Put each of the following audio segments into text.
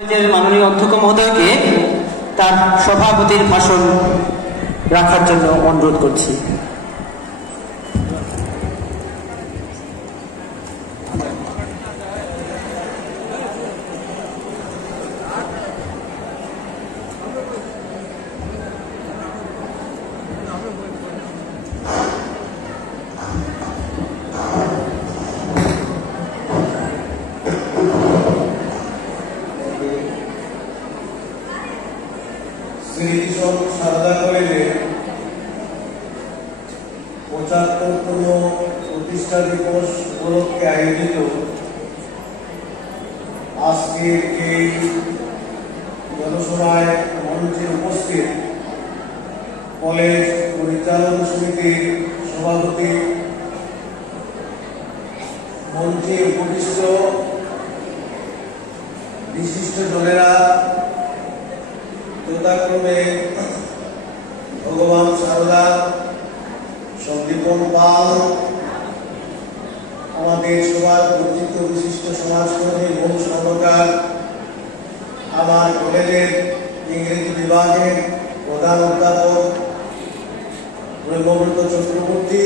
মাননীয় অধ্যক্ষ মহোদয়কে তার সভাপতির ভাষণ রাখার জন্য অনুরোধ করছি। শ্রীকৃষ্ণ সারদা কলেজে ৭৫তম প্রতিষ্ঠা দিবস উপলক্ষে আয়োজিত আজকের এই জনসভায় মঞ্চে উপস্থিত কলেজ পরিচালনা সমিতির সভাপতি, মঞ্চে উপবিষ্ট বিশিষ্ট জনেরা, যথাক্রমে ভগবান সারদা, সন্দীপন পাল, আমাদের সবার পরিচিত বিশিষ্ট সমাজকর্মী মূল সর্বকার, আমার কলেজের ইংরেজি বিভাগের প্রধান অধ্যাপক ব্রহ্মব্রত চক্রবর্তী,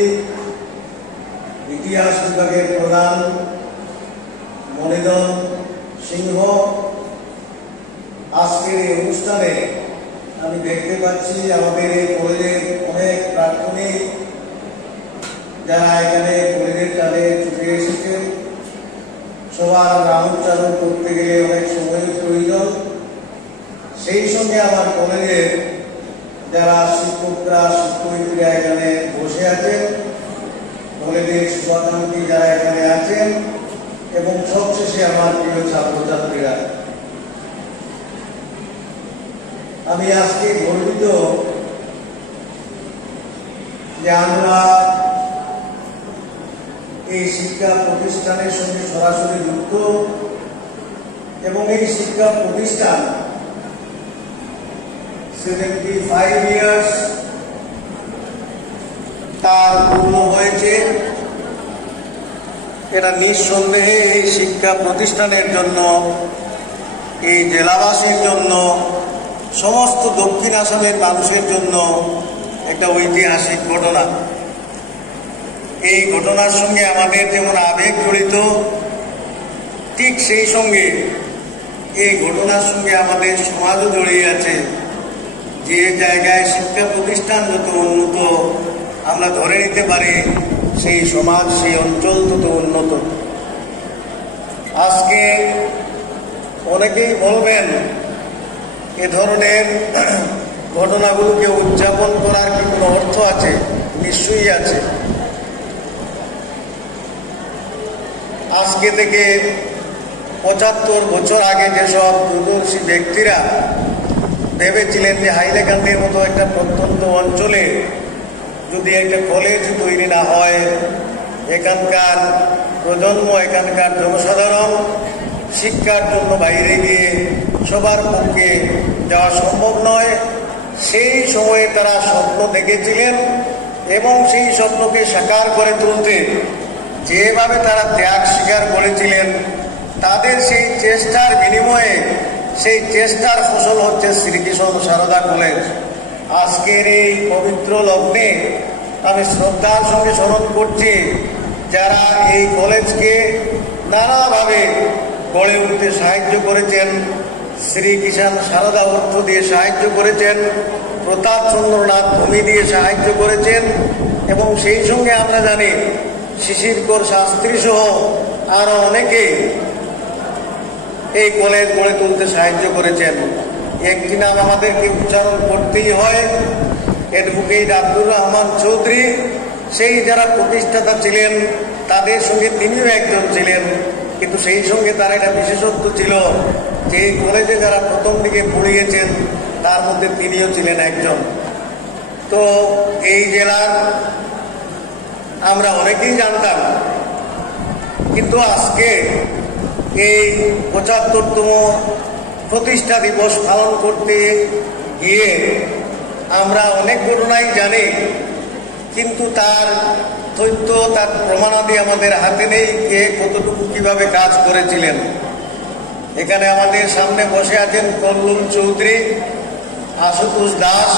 ইতিহাস বিভাগের প্রধান মনিধন সিংহ। আজকের এই অনুষ্ঠানে আমি দেখতে পাচ্ছি আমাদের এই কলেজের অনেক প্রাক্তনিক যারা এখানে কলেজের টানে ছুটে এসেছেন। সবার নাম উচ্চারণ করতে গেলে অনেক সময়ের প্রয়োজন। সেই সঙ্গে আমার কলেজের যারা শিক্ষকরা, শিক্ষয়িত্রীরা এখানে বসে আছেন, কলেজের শুভাকাঙ্ক্ষী যারা এখানে আছেন, এবং সবশেষে আমার প্রিয় ছাত্রছাত্রীরা, আমি আজকে গর্বিত যে আমরা এই শিক্ষা প্রতিষ্ঠানের সঙ্গে সরাসরি যুক্ত এবং এই শিক্ষা প্রতিষ্ঠান 75 ইয়ার্স তার পূর্ণ হয়েছে। এটা নিঃসন্দেহে এই শিক্ষা প্রতিষ্ঠানের জন্য, এই জেলাবাসীর জন্য, সমস্ত দক্ষিণ আসামের মানুষের জন্য একটা ঐতিহাসিক ঘটনা। এই ঘটনার সঙ্গে আমাদের যেমন আবেগ জড়িত, ঠিক সেই সঙ্গে এই ঘটনার সঙ্গে আমাদের সমাজও জড়িয়ে আছে। যে জায়গায় শিক্ষা প্রতিষ্ঠান যত উন্নত আমরা ধরে নিতে পারি, সেই সমাজ, সেই অঞ্চল তত উন্নত। আজকে অনেকেই বলবেন এ ধরনের ঘটনাগুলোকে উদযাপন করার কি কোনো অর্থ আছে? নিশ্চয়ই আছে। আজকে থেকে ৭৫ বছর আগে যেসব দূরদর্শী ব্যক্তিরা ভেবেছিলেন যে হাইলাকান্দির মতো একটা প্রত্যন্ত অঞ্চলে যদি একটা কলেজ তৈরি না হয়, এখানকার প্রজন্ম, এখানকার জনসাধারণ শিক্ষার জন্য বাইরে গিয়ে সবার পক্ষে যাওয়া সম্ভব নয়। সেই সময়ে তারা স্বপ্ন দেখেছিলেন এবং সেই স্বপ্নকে সাকার করে তুলতে যেভাবে তারা ত্যাগ স্বীকার করেছিলেন, তাদের সেই চেষ্টার বিনিময়ে, সেই চেষ্টার ফসল হচ্ছে শ্রীকৃষ্ণ সারদা কলেজ। আজকের এই পবিত্র লগ্নে আমি শ্রদ্ধার সঙ্গে স্মরণ করছি যারা এই কলেজকে নানাভাবে গড়ে উঠতে সাহায্য করেছেন। শ্রীকৃষ্ণ সারদা অর্থ দিয়ে সাহায্য করেছেন, প্রতাপ চন্দ্রনাথ ভূমি দিয়ে সাহায্য করেছেন, এবং সেই সঙ্গে আমরা জানি শিশিরকর শাস্ত্রী সহ আরো অনেকে এই কলেজ গড়ে তুলতে সাহায্য করেছেন। একটি নাম আমাদেরকে উচ্চারণ করতেই হয়, অ্যাডভোকেট আব্দুর রহমান চৌধুরী। সেই যারা প্রতিষ্ঠাতা ছিলেন তাদের সঙ্গে তিনিও একজন ছিলেন, কিন্তু সেই সঙ্গে তার একটা বিশেষত্ব ছিল যে এই কলেজে যারা প্রথম দিকে পড়িয়েছেন তার মধ্যে তিনিও ছিলেন একজন। তো এই জেলার আমরা অনেকেই জানতাম, কিন্তু আজকে এই ৭৫তম প্রতিষ্ঠা দিবস পালন করতে গিয়ে আমরা অনেক ঘটনাই জানি, কিন্তু তার তথ্য, তার প্রমাণাদি আমাদের হাতে নেই, কে কতটুকু কিভাবে কাজ করেছিলেন। এখানে আমাদের সামনে বসে আছেন কল্লুল চৌধুরী, আশুতোষ দাস,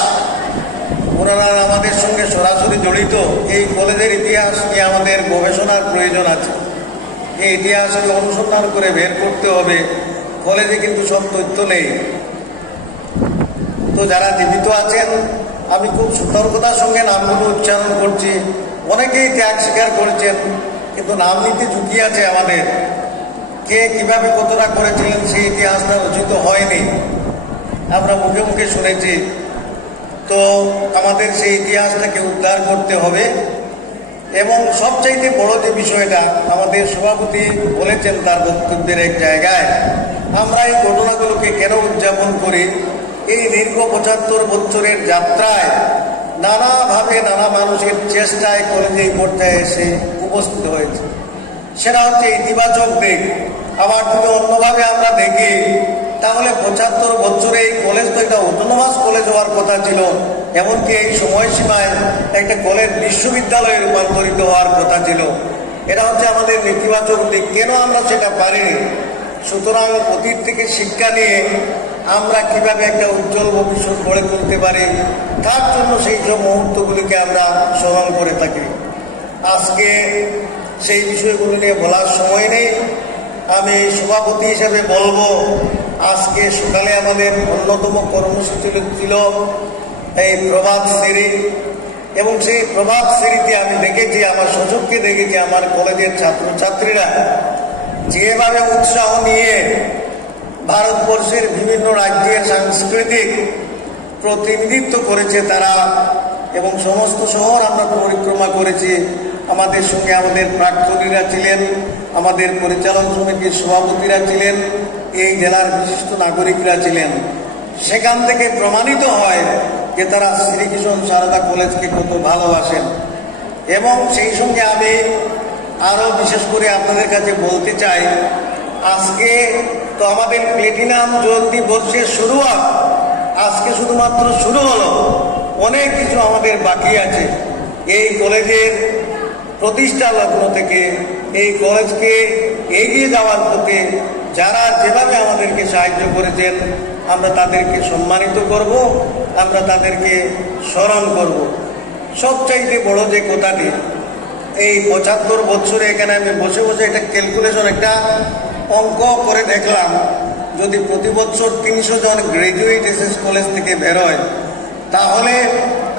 ওনারা আমাদের সঙ্গে সরাসরি জড়িত। এই কলেজের ইতিহাস নিয়ে আমাদের গবেষণার প্রয়োজন আছে। এই ইতিহাসকে অনুসন্ধান করে বের করতে হবে। কলেজে কিন্তু সব তথ্য নেই। তো যারা জীবিত আছেন, আমি খুব সতর্কতার সঙ্গে নামগুলো উচ্চারণ করছি। অনেকেই ত্যাগ স্বীকার করেছেন, কিন্তু নাম নিতে ঝুঁকি আছে আমাদের। কে কিভাবে কতটা করেছিলেন সেই ইতিহাসটা রচিত হয়নি, আমরা মুখে মুখে শুনেছি। তো আমাদের সেই ইতিহাসটাকে উদ্ধার করতে হবে। এবং সবচাইতে বড় যে বিষয়টা আমাদের সভাপতি বলেছেন তার বক্তব্যের এক জায়গায়, আমরা এই ঘটনাগুলোকে কেন উদযাপন করি? এই দীর্ঘ ৭৫ বছরের যাত্রায় নানাভাবে নানা মানুষের চেষ্টায় কলেজে এই পর্যায়ে এসে উপস্থিত হয়েছে। সেটা হচ্ছে ইতিবাচক দিক। আবার যদি অন্যভাবে আমরা দেখি, তাহলে ৭৫ বছরে এই কলেজ তো একটা অটোনমাস কলেজ হওয়ার কথা ছিল। এমনকি এই সময়সীমায় একটা কলেজ বিশ্ববিদ্যালয়ে রূপান্তরিত হওয়ার কথা ছিল। এটা হচ্ছে আমাদের নেতিবাচক দিক। কেন আমরা সেটা পারিনি? সুতরাং অতীত থেকে শিক্ষা নিয়ে আমরা কিভাবে একটা উজ্জ্বল ভবিষ্যৎ গড়ে তুলতে পারি, তার জন্য সেই সব মুহূর্তগুলিকে আমরা স্মরণ করে থাকি। আজকে সেই বিষয়গুলো নিয়ে বলার সময় নেই। আমি সভাপতি হিসেবে বলবো, আজকে সকালে আমাদের অন্যতম কর্মসূচি ছিল এই প্রভাত ফেরি। এবং সেই প্রভাত ফেরিতে আমি দেখেছি, আমার সুযোগকে দেখেছি, আমার কলেজের ছাত্রছাত্রীরা যেভাবে উৎসাহ নিয়ে ভারতবর্ষের বিভিন্ন রাজ্যের সাংস্কৃতিক প্রতিনিধিত্ব করেছে তারা। এবং সমস্ত শহর আমরা পরিক্রমা করেছি। আমাদের সঙ্গে আমাদের প্রাক্তনীরা ছিলেন, আমাদের পরিচালন সমিতির সভাপতিরা ছিলেন, এই জেলার বিশিষ্ট নাগরিকরা ছিলেন। সেখান থেকে প্রমাণিত হয় যে তারা শ্রীকৃষ্ণ সারদা কলেজকে কত ভালোবাসেন। এবং সেই সঙ্গে আমি আরও বিশেষ করে আপনাদের কাছে বলতে চাই, আজকে তো আমাদের প্লেটিনাম জয়ন্তী বর্ষের শুরুয়াত আজকে শুধুমাত্র শুরু হলো। অনেক কিছু আমাদের বাকি আছে। এই কলেজের প্রতিষ্ঠা লগ্ন থেকে এই কলেজকে এগিয়ে যাওয়ার পথে যারা যেভাবে আমাদেরকে সাহায্য করেছেন, আমরা তাদেরকে সম্মানিত করব, আমরা তাদেরকে স্মরণ করব। সবচাইতে বড় যে কথাটি, এই ৭৫ বছরে এখানে আমি বসে বসে একটা ক্যালকুলেশন, একটা অঙ্ক করে দেখলাম, যদি প্রতি বছর ৩০০ জন গ্র্যাজুয়েট এসএস কলেজ থেকে বেরোয়, তাহলে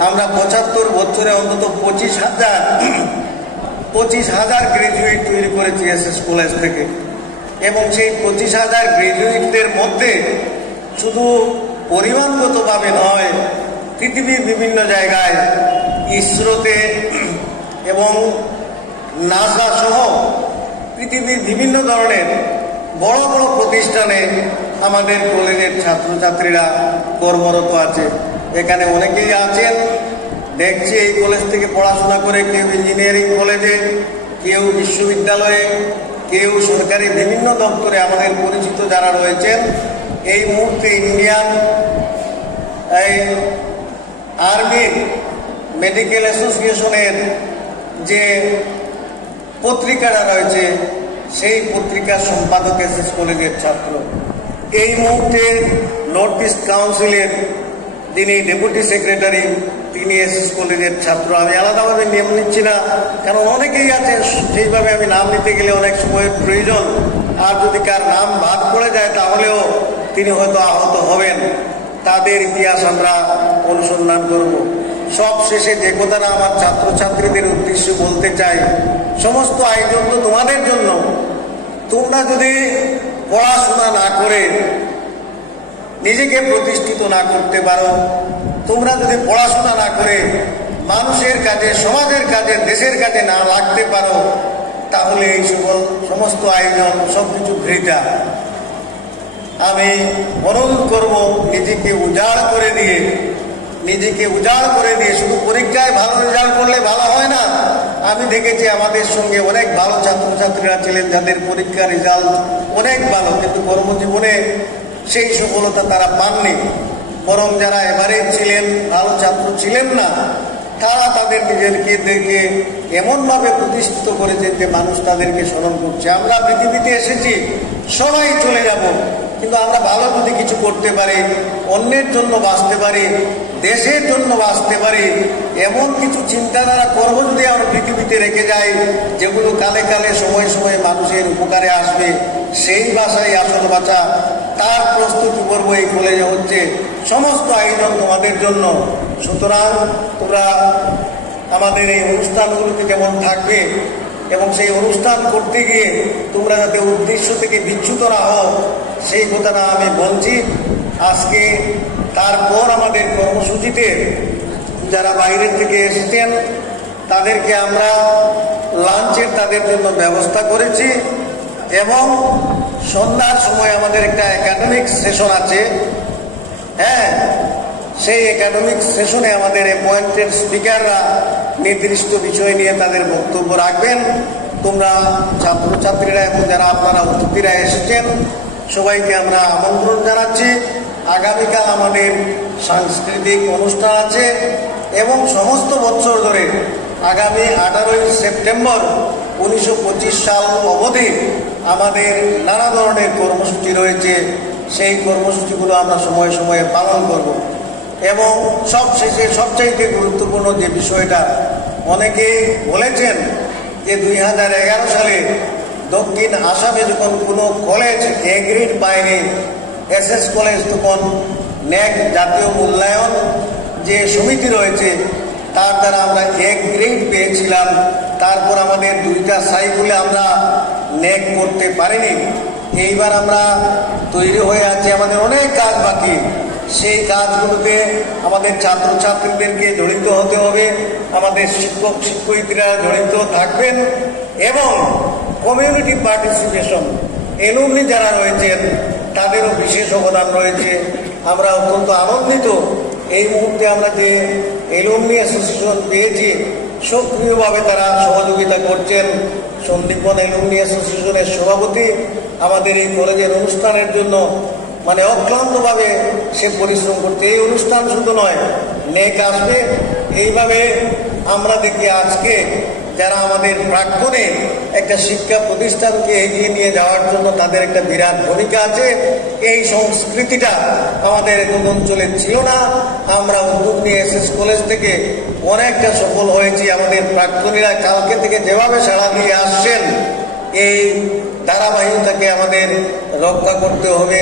আমরা ৭৫ বছরে অন্তত ২৫,০০০ গ্র্যাজুয়েট তৈরি করেছি এসএস কলেজ থেকে। এবং সেই ২৫,০০০ গ্র্যাজুয়েটদের মধ্যে শুধু পরিমাণগতভাবে নয়, পৃথিবীর বিভিন্ন জায়গায় ইসরোতে এবং নাসা সহ পৃথিবীর বিভিন্ন ধরনের বড় বড় প্রতিষ্ঠানে আমাদের কলেজের ছাত্রছাত্রীরা কর্মরত আছে। এখানে অনেকেই আছেন, দেখছি এই কলেজ থেকে পড়াশোনা করে কেউ ইঞ্জিনিয়ারিং কলেজে, কেউ বিশ্ববিদ্যালয়ে, কেউ সরকারি বিভিন্ন দপ্তরে আমাদের পরিচিত যারা রয়েছেন। এই মুহূর্তে ইন্ডিয়ান আর্মির মেডিকেল অ্যাসোসিয়েশনের যে পত্রিকাটা রয়েছে, সেই পত্রিকার সম্পাদক এসএস কলেজের ছাত্র। এই মুহূর্তে নর্থ ইস্ট কাউন্সিলের যিনি ডেপুটি সেক্রেটারি, তিনি এসএস কলেজের ছাত্র। আমি আলাদাভাবে নিয়ম নিচ্ছি না, কারণ অনেকেই আছে, সেইভাবে আমি নাম নিতে গেলে অনেক সময়ের প্রয়োজন। আর যদি কার নাম বাদ পড়ে যায় তাহলেও তিনি হয়তো আহত হবেন। তাদের ইতিহাস আমরা অনুসন্ধান করব। সব শেষে যে কথাটা আমার ছাত্রছাত্রীদের উদ্দেশ্যে বলতে চাই, সমস্ত আয়োজন তো তোমাদের জন্য। তোমরা যদি পড়াশোনা না করে নিজেকে প্রতিষ্ঠিত না করতে পারো, তোমরা যদি পড়াশোনা না করে মানুষের কাজে, সমাজের কাজে, দেশের কাজে না লাগতে পারো, তাহলে এই সমস্ত আয়োজন সবকিছু বৃথা। আমি অনুরোধ করব, নিজেকে উজাড় করে দিয়ে শুধু পরীক্ষায় ভালো রেজাল্ট করলে ভালো হয় না। আমি দেখেছি আমাদের সঙ্গে অনেক ভালো ছাত্রছাত্রীরা ছিলেন যাদের পরীক্ষার রেজাল্ট অনেক ভালো, কিন্তু কর্মজীবনে সেই সফলতা তারা পাননি। বরং যারা এভারেজ ছিলেন, ভালো ছাত্র ছিলেন না, তারা তাদের নিজেদেরকে এমনভাবে প্রতিষ্ঠিত করেছেন যে মানুষ তাদেরকে স্মরণ করছে। আমরা পৃথিবীতে এসেছি, সবাই চলে যাব, কিন্তু আমরা ভালো যদি কিছু করতে পারি, অন্যের জন্য বাঁচতে পারি, দেশের জন্য বাঁচতে পারি, এমন কিছু চিন্তাধারা করব যদি আমরা পৃথিবীতে রেখে যাই যেগুলো কালে কালে সময়ে সময়ে মানুষের উপকারে আসবে, সেই ভাষায় আসল বাঁচা, তার প্রস্তুতি করবো এই কলেজে হচ্ছে। সমস্ত আয়োজন তোমাদের জন্য। সুতরাং তোমরা আমাদের এই অনুষ্ঠানগুলোতে যেমন থাকবে এবং সেই অনুষ্ঠান করতে গিয়ে তোমরা যাতে উদ্দেশ্য থেকে বিচ্যুত না হও, সেই কথাটা আমি বলছি। আজকে তারপর আমাদের কর্মসূচিতে যারা বাইরের থেকে এসেছেন তাদেরকে আমরা লাঞ্চের তাদের জন্য ব্যবস্থা করেছি এবং সন্ধ্যার সময় আমাদের একটা একাডেমিক সেশন আছে। হ্যাঁ, সেই একাডেমিক সেশনে আমাদের অ্যাপয়েন্টেড স্পিকাররা নির্দিষ্ট বিষয় নিয়ে তাদের বক্তব্য রাখবেন। তোমরা ছাত্রছাত্রীরা এবং যারা আপনারা অতিথিরা এসেছেন সবাইকে আমরা আমন্ত্রণ জানাচ্ছি। আগামীকাল আমাদের সাংস্কৃতিক অনুষ্ঠান আছে এবং সমস্ত বছর ধরে আগামী 18ই সেপ্টেম্বর 1925 সাল অবধি আমাদের নানা ধরনের কর্মসূচি রয়েছে। সেই কর্মসূচিগুলো আমরা সময়ে সময়ে পালন করব এবং সবশেষে সবচাইতে গুরুত্বপূর্ণ যে বিষয়টা অনেকেই বলেছেন যে 2011 সালে দক্ষিণ আসামে যখন কোনো কলেজ এ গ্রেড পায়নি, এসএস কলেজ, তখন ন্যাক জাতীয় মূল্যায়ন যে সমিতি রয়েছে তার দ্বারা আমরা এ গ্রেড পেয়েছিলাম। তারপর আমাদের 2টা সাইকেলে আমরা ন্যাক করতে পারিনি। এইবার আমরা তৈরি হয়ে আছি, আমাদের অনেক কাজ বাকি। সেই কাজগুলোতে আমাদের ছাত্রছাত্রীদেরকে জড়িত হতে হবে, আমাদের শিক্ষক শিক্ষয়িত্রীরা জড়িত থাকবেন এবং কমিউনিটি পার্টিসিপেশন, এলুমনি যারা রয়েছেন তাদেরও বিশেষ অবদান রয়েছে। আমরা অত্যন্ত আনন্দিত এই মুহূর্তে আমরা যে এলুমনি অ্যাসোসিয়েশন পেয়েছি, সক্রিয়ভাবে তারা সহযোগিতা করছেন। সন্দীপন এলুমনি অ্যাসোসিয়েশনের সভাপতি আমাদের এই কলেজের অনুষ্ঠানের জন্য অক্লান্তভাবে সে পরিশ্রম করছে। এই অনুষ্ঠান শুধু নয়, নেক আসবে। এইভাবে আমরা দেখি আজকে যারা আমাদের প্রাক্তনে একটা শিক্ষা প্রতিষ্ঠানকে এগিয়ে নিয়ে যাওয়ার জন্য তাদের একটা বিরাট ভূমিকা আছে। এই সংস্কৃতিটা আমাদের কোন অঞ্চলে ছিল না। আমরা উদ্যোগ নিয়ে এসএস কলেজ থেকে অনেকটা সফল হয়েছি। আমাদের প্রাক্তনীরা কালকে থেকে যেভাবে সাড়া দিয়ে আসছেন, এই ধারাবাহিকতাকে আমাদের রক্ষা করতে হবে।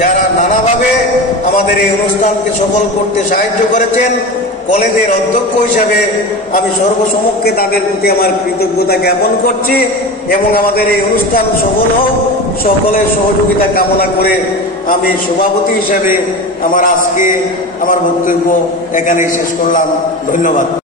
যারা নানাভাবে আমাদের এই অনুষ্ঠানকে সফল করতে সাহায্য করেছেন, কলেজের অধ্যক্ষ হিসাবে আমি সর্বসমক্ষে তাদের প্রতি আমার কৃতজ্ঞতা জ্ঞাপন করছি এবং আমাদের এই অনুষ্ঠান সফল হোক সকলের সহযোগিতা কামনা করে আমি সভাপতি হিসাবে আমার বক্তব্য এখানেই শেষ করলাম। ধন্যবাদ।